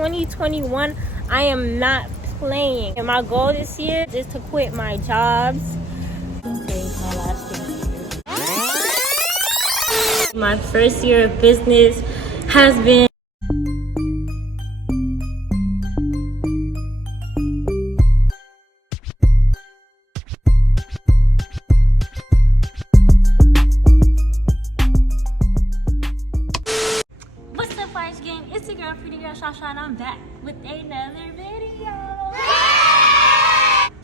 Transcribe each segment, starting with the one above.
2021. I am not playing. And my goal this year is to quit my jobs. Today's my last day. My first year of business has been it's the girl, pretty girl, Shasha, and I'm back with another video.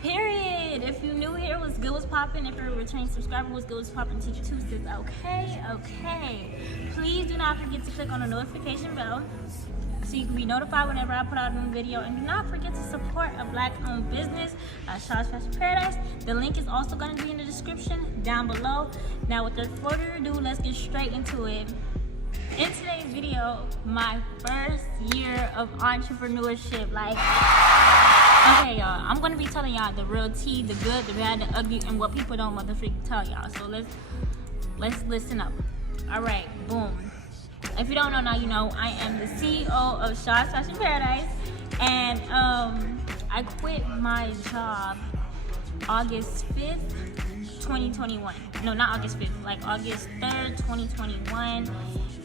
Period. If you're new here, what's good, what's poppin'? If you're a returning subscriber, what's good, what's poppin'? Teacher Tuesdays, okay. Please do not forget to click on the notification bell so you can be notified whenever I put out a new video. And do not forget to support a Black-owned business, Shaw's Fashion Paradise. The link is also going to be in the description down below. Now, without further ado, let's get straight into it. In today's video, my first year of entrepreneurship. Okay, y'all, I'm gonna be telling y'all the real tea, the good, the bad, the ugly, and what people don't motherfucking tell y'all. So let's listen up. All right, boom. If you don't know now, you know I am the CEO of Shaw's Fashion Paradise, and I quit my job August 5th, 2021. No, not August 5th, like August 3rd, 2021.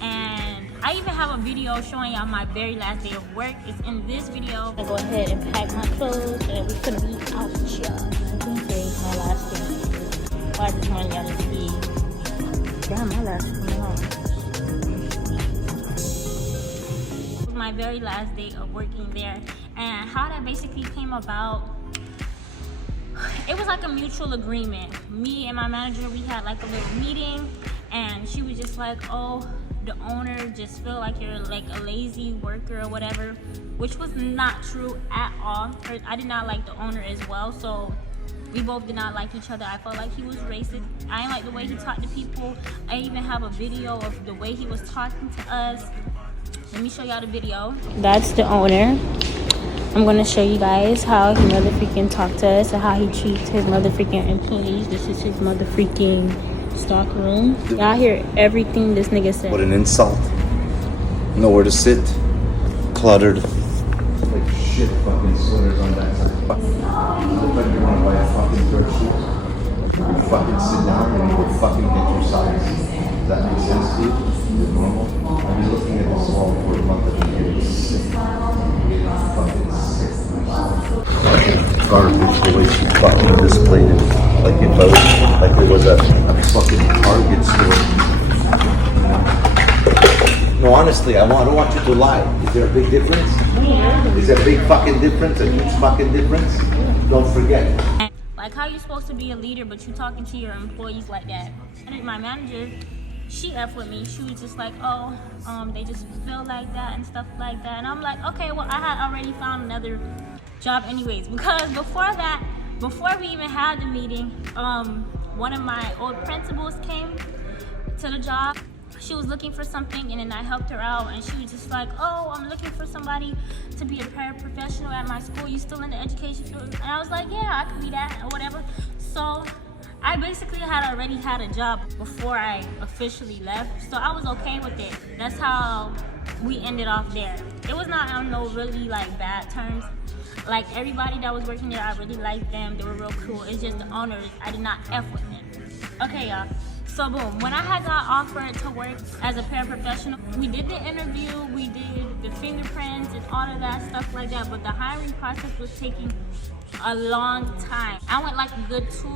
And I even have a video showing y'all my very last day of work. It's in this video. I go ahead and pack my clothes and we're gonna be out, y'all. I think today's my last day. Why this morning y'all just be damn, my last day It was my very last day of working there. And how that basically came about, it was like a mutual agreement. Me and my manager, we had like a little meeting, and she was just like, oh, the owner just feel like you're like a lazy worker or whatever, which was not true at all. I did not like the owner as well, so we both did not like each other. I felt like he was racist. I didn't like the way he talked to people. I even have a video of the way he was talking to us. Let me show y'all the video. That's the owner. I'm gonna show you guys how he motherfucking talked to us and how he treats his motherfucking employees. This is his motherfucking stock room. Y'all hear everything this nigga said. What an insult. Nowhere to sit. Cluttered. Like shit fucking sweaters on that side. Look like you want to buy a fucking pair of shoes. You fucking sit down and you would fucking get your size. Does that make sense to you? Is it normal? I've been looking at this wall for a month and I'm getting sick. I'm getting fucking sick. Garbage the way she fucking displayed it. Like it was a fucking Target store. No, honestly, I don't want you to lie. Is there a big difference? Is there a big fucking difference? A huge fucking difference? Don't forget. Like how you supposed to be a leader, but you talking to your employees like that. And my manager, she F with me. She was just like, oh, they just feel like that and stuff like that. And I'm like, okay, well, I had already found another job anyways. Because before we even had the meeting, one of my old principals came to the job. She was looking for something, and then I helped her out, and she was just like, oh, I'm looking for somebody to be a paraprofessional at my school. You still in the education field? And I was like, yeah, I could be that or whatever. So I basically had already had a job before I officially left, so I was okay with it. That's how we ended off there. It was not on no really like bad terms. Like everybody that was working there, I really liked them. They were real cool. It's just the owners, I did not F with them. Okay, y'all. So boom, when I had got offered to work as a paraprofessional, we did the interview, we did the fingerprints and all of that stuff like that, but the hiring process was taking a long time. I went like a good 2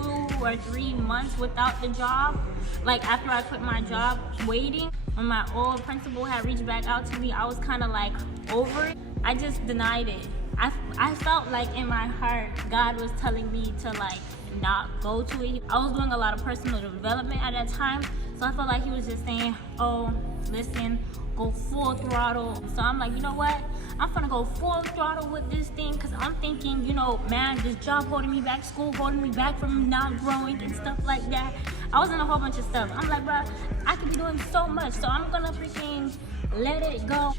or 3 months without the job. Like after I quit my job, waiting. When my old principal had reached back out to me, I was kind of like over it. I just denied it. I felt like in my heart, God was telling me to like not go to it. I was doing a lot of personal development at that time, so I felt like he was just saying, oh, listen, go full throttle. So I'm like, you know what? I'm gonna go full throttle with this thing, because I'm thinking, you know, man, this job holding me back, school holding me back from not growing and stuff like that. I was in a whole bunch of stuff. I'm like, bro, I could be doing so much, so I'm gonna freaking let it go.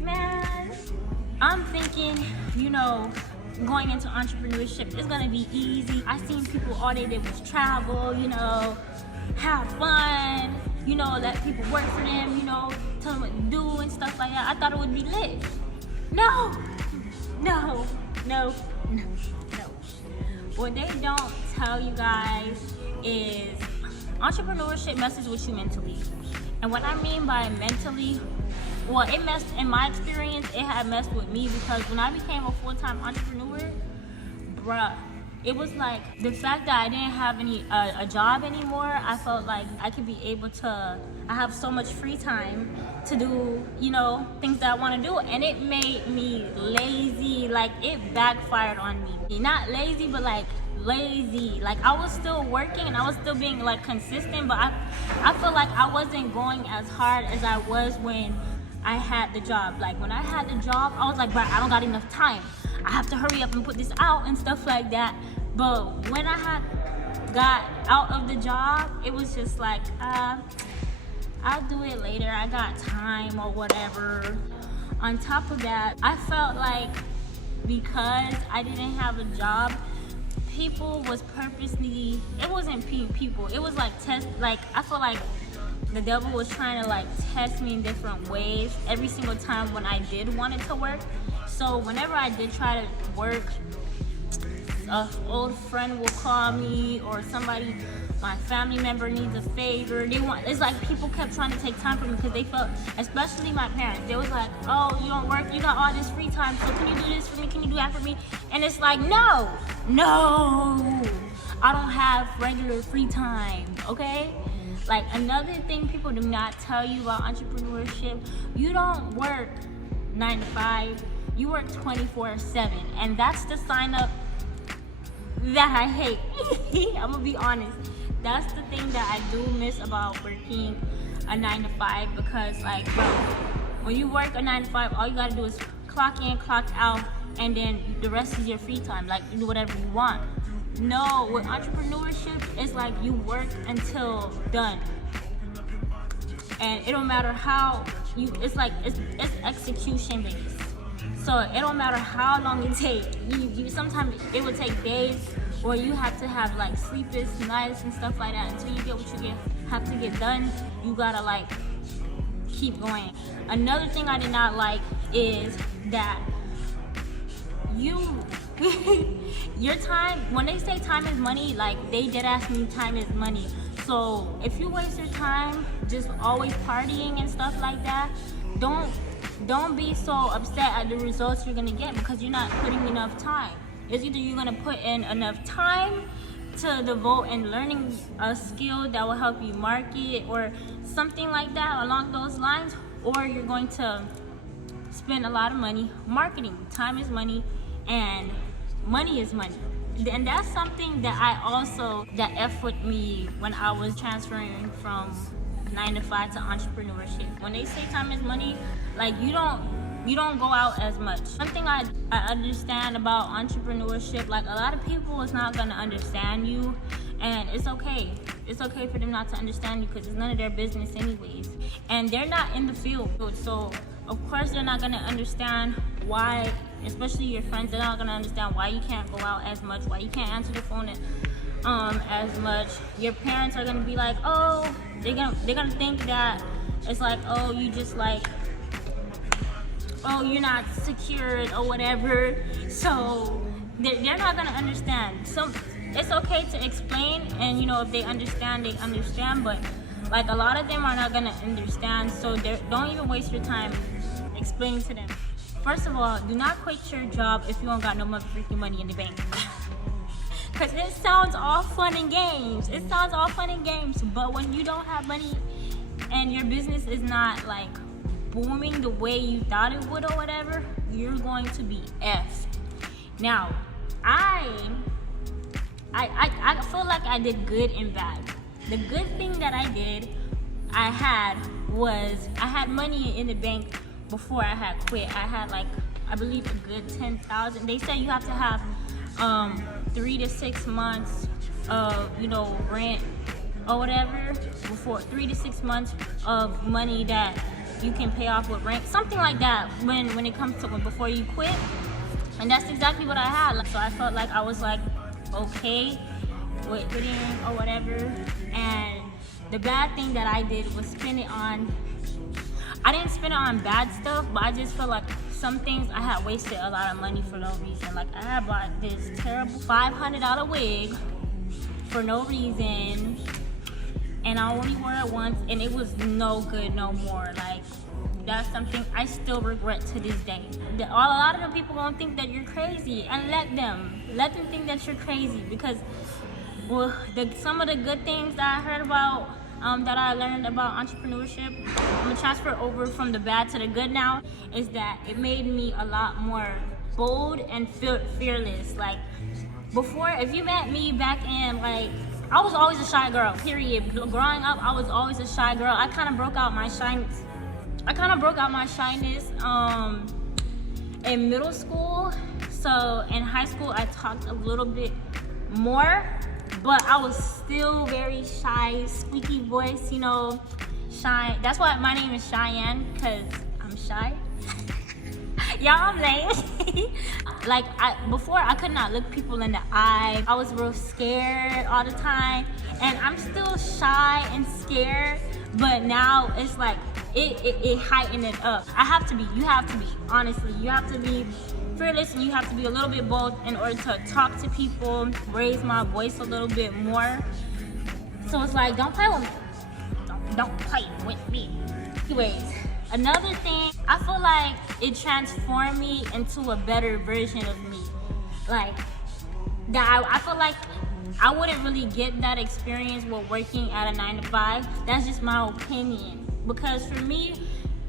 Man, I'm thinking, you know, going into entrepreneurship, it's gonna be easy. I seen people, all they did was travel, you know, have fun, you know, let people work for them, you know, tell them what to do and stuff like that. I thought it would be lit. No, No. What they don't tell you guys is entrepreneurship messes with you mentally. And what I mean by mentally, well, it messed, in my experience, it had messed with me because when I became a full-time entrepreneur, bruh, it was like the fact that I didn't have a job anymore. I felt like I could be able to, I have so much free time to do, you know, things that I want to do, and it made me lazy. Like, it backfired on me. Not lazy, but like lazy. Like, I was still working and I was still being like consistent, but I feel like I wasn't going as hard as I was when I had the job. Like, when I had the job, I was like, but I don't got enough time. I have to hurry up and put this out and stuff like that. But when I had got out of the job, it was just like, I'll do it later. I got time or whatever. On top of that, I felt like because I didn't have a job, people was purposely, it wasn't people, it was like I feel like the devil was trying to like test me in different ways every single time when I did want it to work. So whenever I did try to work, an old friend will call me, or somebody, my family member needs a favor. It's like people kept trying to take time from me because they felt, especially my parents, they was like, oh, you don't work, you got all this free time, so can you do this for me, can you do that for me? And it's like, no, I don't have regular free time, okay? Like, another thing people do not tell you about entrepreneurship, you don't work 9 to 5, you work 24/7, and that's the sign up that I hate. I'm gonna be honest. That's the thing that I do miss about working a 9 to 5, because like, bro, when you work a 9 to 5, all you gotta do is clock in, clock out, and then the rest is your free time. Like, you do whatever you want. No, with entrepreneurship, it's like you work until done. And it don't matter how it's execution based. So it don't matter how long it takes. You sometimes it would take days, or you have to have like sleepless nights and stuff like that until you get what you have to get done. You gotta like keep going. Another thing I did not like is that your time, when they say time is money, like they did ask me time is money. So if you waste your time just always partying and stuff like that, don't be so upset at the results you're gonna get because you're not putting enough time. It's either you're gonna put in enough time to devote in learning a skill that will help you market or something like that along those lines, or you're going to spend a lot of money marketing. Time is money and money is money. And that's something that F with me when I was transferring from 9 to 5 to entrepreneurship. When they say time is money, like you don't go out as much. Something I understand about entrepreneurship, like a lot of people is not gonna understand you, and it's okay. It's okay for them not to understand you because it's none of their business anyways. And they're not in the field, so of course they're not gonna understand why, especially your friends, they're not gonna understand why you can't go out as much, why you can't answer the phone as much. Your parents are gonna be like, oh, they're gonna think that it's like, oh, you just like, oh, you're not secured or whatever. So they're not gonna understand. So it's okay to explain, and you know, if they understand, they understand, but like a lot of them are not gonna understand, so don't even waste your time explaining to them. First of all, do not quit your job if you don't got no motherfucking money in the bank. Cause it sounds all fun and games. It sounds all fun and games, but when you don't have money and your business is not like booming the way you thought it would or whatever, you're going to be effed. Now, I feel like I did good and bad. The good thing that I had money in the bank before I had quit. I had like, I believe a good 10,000. They said you have to have 3 to 6 months of, you know, rent or whatever before 3 to 6 months of money that you can pay off with rent, something like that when it comes to before you quit. And that's exactly what I had. Like, so I felt like I was like okay with quitting or whatever. And the bad thing that I did was spend it on, I didn't spend it on bad stuff, but I just felt like some things I had wasted a lot of money for no reason. Like I had bought this terrible $500 wig for no reason, and I only wore it once, and it was no good no more. Like that's something I still regret to this day. A lot of the people gonna think that you're crazy, and let them think that you're crazy, because well, some of the good things that I heard about, that I learned about entrepreneurship, I'm gonna transfer over from the bad to the good now, is that it made me a lot more bold and fearless. Like before, if you met me back in, like, I was always a shy girl, period. Growing up, I was always a shy girl. I kind of broke out my shyness. In middle school. So in high school, I talked a little bit more, but I was still very shy, squeaky voice, you know, shy. That's why my name is Cheyenne, because I'm shy. Y'all, I'm lame. Like, before, I could not look people in the eye. I was real scared all the time, and I'm still shy and scared, but now it's like, it heightened it up. You have to be, honestly, you have to be fearless, and you have to be a little bit bold in order to talk to people, raise my voice a little bit more. So it's like, don't play with me. Don't play with me. Anyways, another thing, I feel like it transformed me into a better version of me. Like, that I feel like I wouldn't really get that experience with working at a 9-to-5. That's just my opinion. Because for me,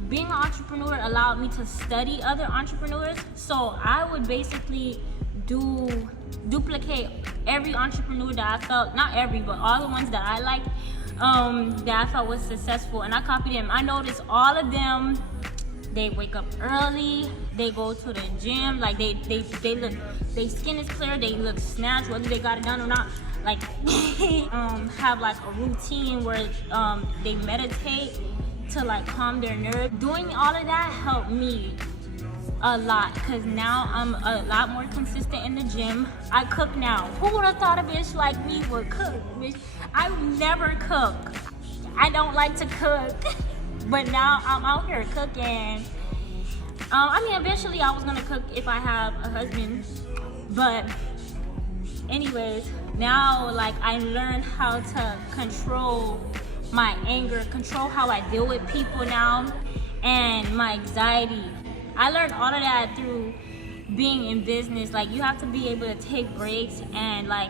being an entrepreneur allowed me to study other entrepreneurs. So I would basically duplicate every entrepreneur that I felt, not every, but all the ones that I liked, that I felt was successful, and I copied them. I noticed all of them, they wake up early, they go to the gym, like they look, their skin is clear, they look snatched, whether they got it done or not. Like have like a routine where they meditate to like calm their nerves. Doing all of that helped me a lot, because now I'm a lot more consistent in the gym. I cook now. Who would have thought a bitch like me would cook, bitch? I never cook. I don't like to cook, but now I'm out here cooking. I mean, eventually I was gonna cook if I have a husband, but anyways, now like I learned how to control my anger, control how I deal with people now, and my anxiety. I learned all of that through being in business. Like, you have to be able to take breaks, and like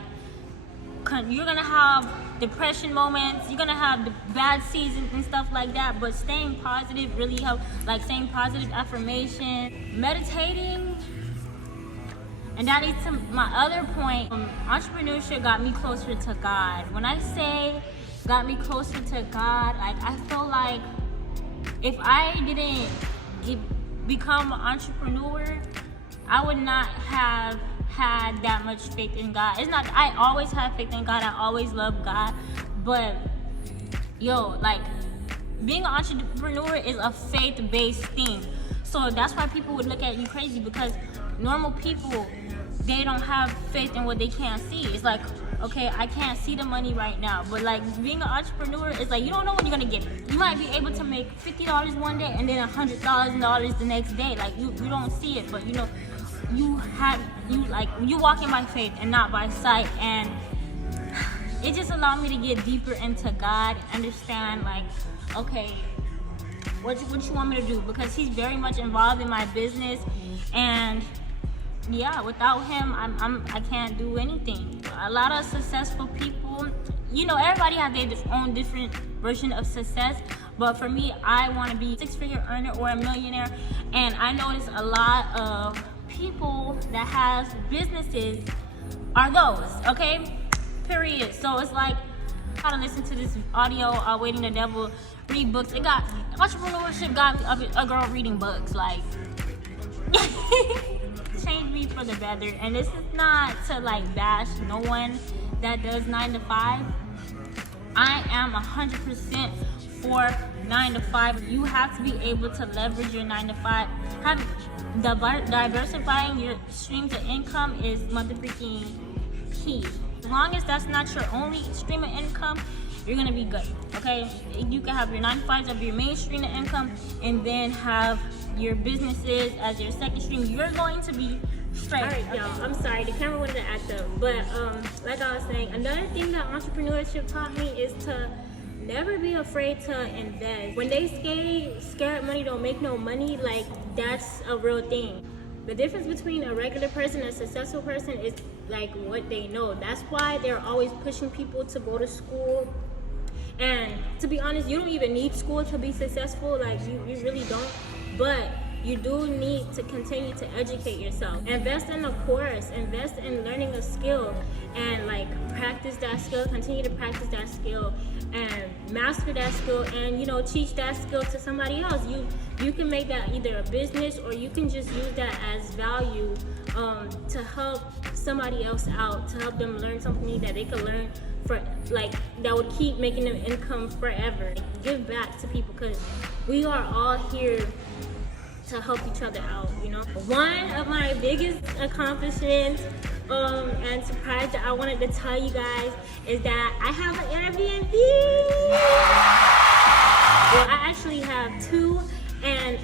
you're gonna have depression moments, you're gonna have the bad seasons and stuff like that, but staying positive really helps. Like saying positive affirmation, meditating. And that leads to my other point. Entrepreneurship got me closer to God. When I say got me closer to God, like I feel like if I didn't become an entrepreneur, I would not have had that much faith in God. It's not, I always have faith in God, I always love God, but yo, like being an entrepreneur is a faith-based thing. So that's why people would look at you crazy, because normal people, they don't have faith in what they can't see. It's like, okay, I can't see the money right now, but like being an entrepreneur is like, you don't know when you're gonna get it. You might be able to make $50 one day and then $100,000 the next day. Like you don't see it, but you know, you walking by faith and not by sight. And it just allowed me to get deeper into God, understand like, okay, what you want me to do, because he's very much involved in my business, and yeah, without him, I can't do anything. A lot of successful people, you know, everybody has their own different version of success, but for me, I want to be a 6-figure earner or a millionaire. And I notice a lot of people that has businesses are those, okay, period. So it's like, I gotta listen to this audio, Waiting the Devil, read books. Entrepreneurship got a girl reading books, like changed me for the better. And this is not to like bash no one that does 9 to 5. I am 100% for 9 to 5. You have to be able to leverage your 9 to 5. Diversifying your streams of income is motherfucking key. As long as that's not your only stream of income, you're gonna be good, okay? You can have your 9 to 5s of your main stream of income, and then have your businesses as your second stream, you're going to be straight. Alright, y'all, I'm sorry, the camera wanted to act up. But like I was saying, another thing that entrepreneurship taught me is to never be afraid to invest. When they scared money don't make no money, like that's a real thing. The difference between a regular person and a successful person is like what they know. That's why they're always pushing people to go to school. And to be honest, you don't even need school to be successful. Like you really don't. But you do need to continue to educate yourself. Invest in a course, invest in learning a skill, and like practice that skill, continue to practice that skill and master that skill, and you know, teach that skill to somebody else. You can make that either a business, or you can just use that as value to help somebody else out, to help them learn something that they could learn for like that would keep making them income forever. Give back to people, because we are all here to help each other out, you know. One of my biggest accomplishments and surprise that I wanted to tell you guys is that I have an Airbnb. Well, I actually have two, and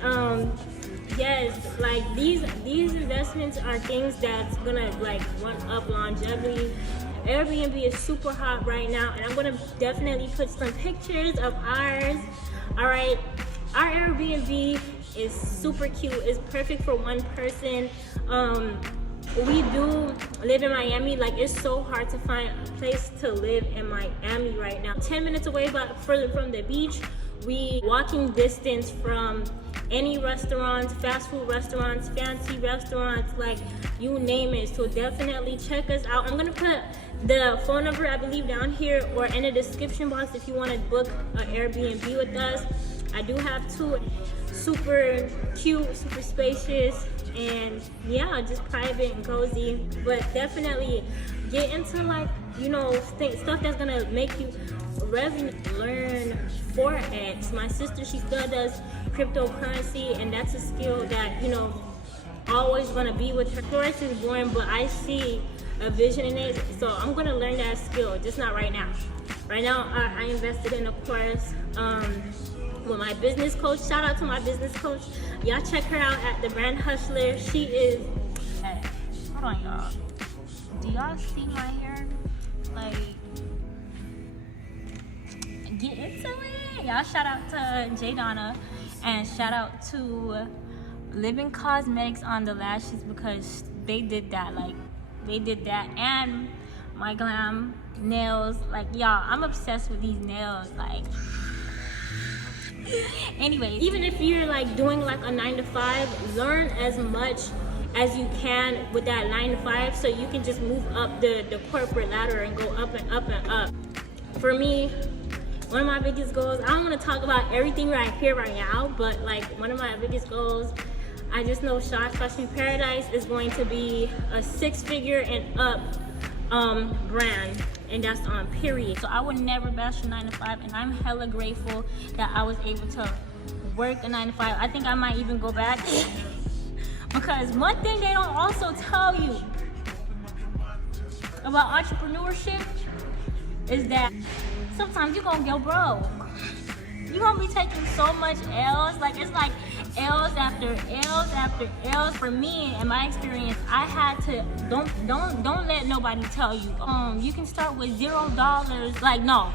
yes, like these investments are things that's gonna like run up longevity. Airbnb is super hot right now, and I'm gonna definitely put some pictures of ours. All right, our Airbnb is super cute. It's perfect for one person. We do live in Miami. Like, it's so hard to find a place to live in Miami right now. 10 minutes away, but further from the beach. We walking distance from any restaurants, fast food restaurants, fancy restaurants, like you name it. So definitely check us out. I'm gonna put the phone number, I believe, down here or in the description box if you want to book an Airbnb with us. I do have two, super cute, super spacious, and yeah, just private and cozy. But definitely get into, like, you know, stuff that's gonna make you revenue. Learn Forex. My sister, she still does cryptocurrency, and that's a skill that, you know, always gonna be with her. Forex is boring, but I see a vision in it, so I'm gonna learn that skill, just not right now. Right now, I invested in a course with my business coach. Shout out to my business coach. Y'all check her out at the Brand Hustler. She is. Hey, hold on, y'all. Do y'all see my hair? Like, get into it. Y'all shout out to J Donna, and shout out to Living Cosmetics on the lashes, because they did that. Like, they did that, and my glam nails. Like, y'all, I'm obsessed with these nails. Like, anyways, even if you're like doing like a 9-to-5, learn as much as you can with that 9-to-5, so you can just move up the corporate ladder and go up and up and up. For me, one of my biggest goals, I don't want to talk about everything right here right now, but like one of my biggest goals, I just know Shaw's Fashion Paradise is going to be a 6-figure and up brand, and that's on period. So I would never bash a 9-to-5, and I'm hella grateful that I was able to work a 9-to-5. I think I might even go back because one thing they don't also tell you about entrepreneurship is that sometimes you're gonna go broke. You're gonna be taking so much L's. Like, it's like L's after L's after L's. For me, in my experience, I had to don't let nobody tell you you can start with $0. Like, no,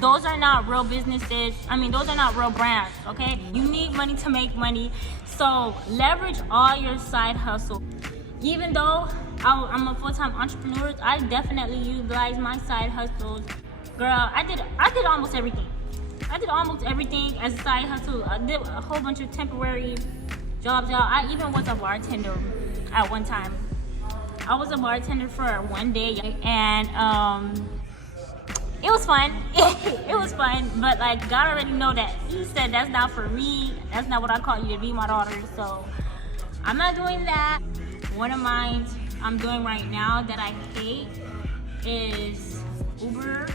those are not real businesses. I mean, those are not real brands. Okay, you need money to make money, so leverage all your side hustle. Even though I'm a full-time entrepreneur, I definitely utilize my side hustles. Girl, I did almost everything. I did almost everything as a side hustle. I did a whole bunch of temporary jobs, y'all. I even was a bartender at one time. I was a bartender for one day, and it was fun. It was fun, but like, God already know that. He said that's not for me. That's not what I call you to be, my daughter. So I'm not doing that. One of mine I'm doing right now that I hate is Uber.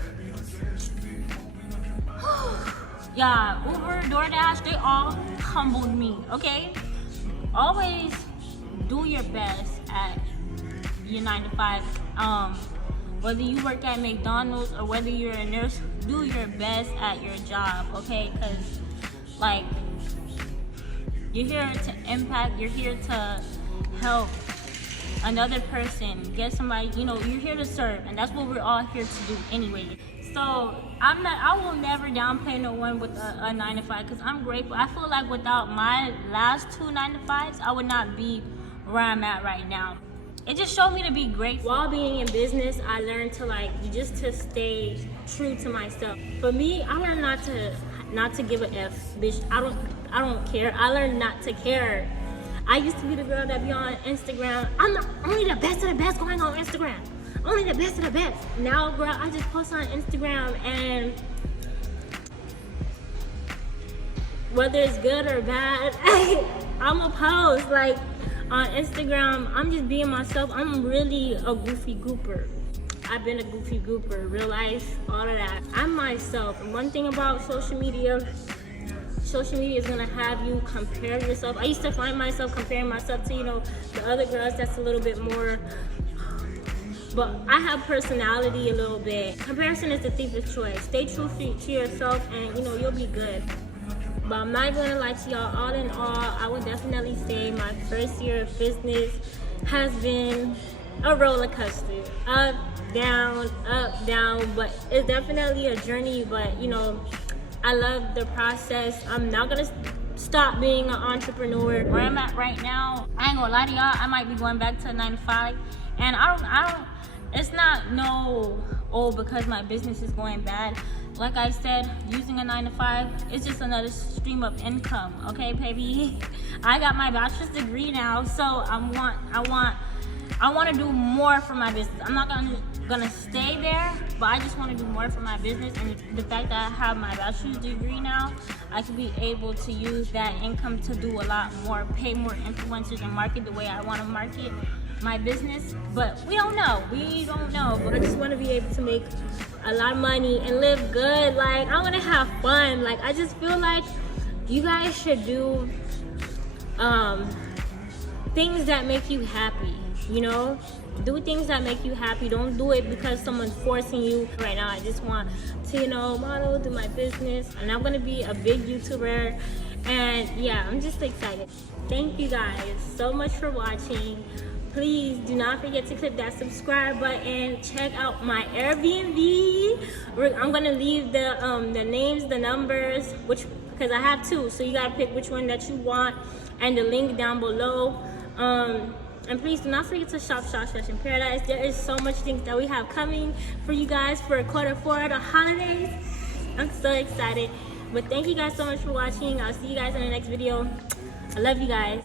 Yeah, Uber, DoorDash, they all humbled me, okay? Always do your best at your 9-to-5. Whether you work at McDonald's or whether you're a nurse, do your best at your job, okay? Because, like, You're here to impact, you're here to help another person, get somebody, you know, you're here to serve, and that's what we're all here to do anyway. So I will never downplay no one with a 9 to 5, because I'm grateful. I feel like without my last 2 9 to 5s, I would not be where I'm at right now. It just showed me to be grateful. While being in business, I learned to to stay true to myself. For me, I learned not to give a F, bitch. I don't care. I learned not to care. I used to be the girl that be on Instagram. I'm not only the best of the best going on Instagram. Only the best of the best. Now, girl, I just post on Instagram, and whether it's good or bad, I'ma post. Like on Instagram, I'm just being myself. I'm really a goofy gooper. I've been a goofy gooper, real life, all of that. I'm myself. And one thing about social media is gonna have you compare yourself. I used to find myself comparing myself to, you know, the other girls that's a little bit more, but I have personality a little bit. Comparison is the thief of choice. Stay true to yourself, and you know, you'll be good. But I'm not gonna lie to y'all, all in all, I would definitely say my first year of business has been a roller coaster. Up, down, but it's definitely a journey. But you know, I love the process. I'm not gonna stop being an entrepreneur. Where I'm at right now, I ain't gonna lie to y'all, I might be going back to a 9 to 5, and I don't. It's not because my business is going bad. Like I said, using a 9 to 5, it's just another stream of income. Okay, baby. I got my bachelor's degree now, so I want to do more for my business. I'm not gonna stay there, but I just want to do more for my business. And the fact that I have my bachelor's degree now, I can be able to use that income to do a lot more, pay more influencers, and market the way I want to market my business. But we don't know. But I just want to be able to make a lot of money and live good. Like, I want to have fun. Like, I just feel like you guys should do things that make you happy. You know, do things that make you happy. Don't do it because someone's forcing you. Right now, I just want to, you know, model, do my business, and I'm gonna be a big YouTuber. And yeah, I'm just excited. Thank you guys so much for watching. Please do not forget to click that subscribe button. Check out my Airbnb. I'm gonna leave the names, the numbers, because I have 2, so you gotta pick which one that you want, and the link down below. And please do not forget to shop Fashion Paradise. There is so much things that we have coming for you guys for Q4, the holidays. I'm so excited. But thank you guys so much for watching. I'll see you guys in the next video. I love you guys.